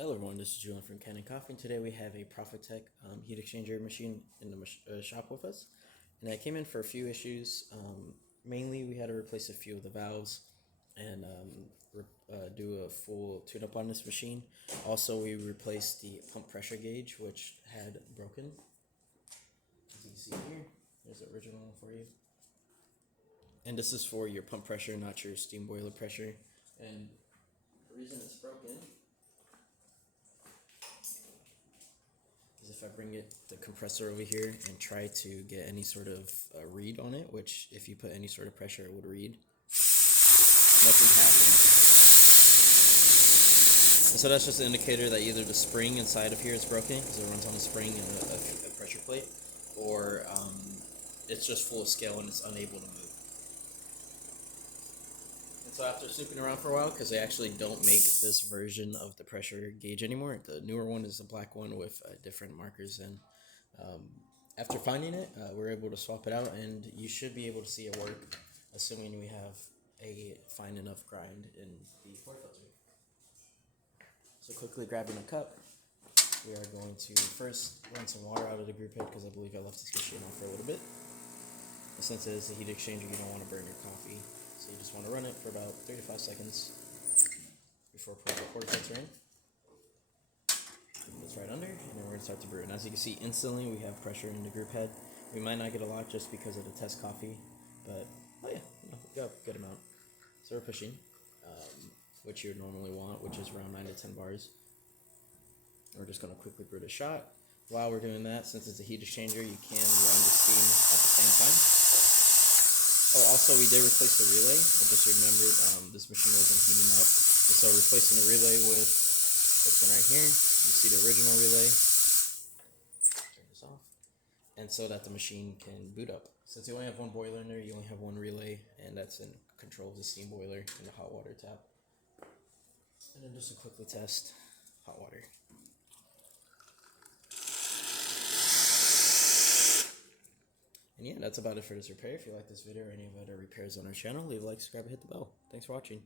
Hello everyone, this is Julian from Kanen Coffee, and today we have a Profitec heat exchanger machine in the shop with us. And I came in for a few issues. Mainly we had to replace a few of the valves and do a full tune-up on this machine. Also, we replaced the pump pressure gauge, which had broken. As you can see here, there's the original one for you. And this is for your pump pressure, not your steam boiler pressure. And the reason it's broken is if I bring the compressor over here and try to get any sort of read on it, which if you put any sort of pressure it would read, nothing happens. And so that's just an indicator that either the spring inside of here is broken because it runs on a spring and a pressure plate, or it's just full of scale and it's unable to move. And so after snooping around for a while, because they actually don't make this version of the pressure gauge anymore, the newer one is a black one with different markers, and after finding it, we're able to swap it out, and you should be able to see it work, assuming we have a fine enough grind in the water filter. So quickly grabbing a cup, we are going to first run some water out of the group head because I believe I left this machine on for a little bit. And since it is a heat exchanger, you don't want to burn your coffee. So you just want to run it for about 3 to 5 seconds before putting the water filter in. It's right under, and then we're going to start to brew. And as you can see, instantly we have pressure in the group head. We might not get a lot just because of the test coffee, but oh yeah, we got a good amount. So we're pushing, which you would normally want, which is around 9 to 10 bars. And we're just going to quickly brew the shot. While we're doing that, since it's a heat exchanger, you can run the steam at the same time. Oh, also we did replace the relay. I just remembered this machine wasn't heating up, and so replacing the relay with this one right here. You see the original relay. Turn this off, and so that the machine can boot up. Since you only have one boiler in there, you only have one relay, and that's in control of the steam boiler and the hot water tap. And then just to quickly test hot water. And yeah, that's about it for this repair. If you like this video or any of the other repairs on our channel, leave a like, subscribe, and hit the bell. Thanks for watching.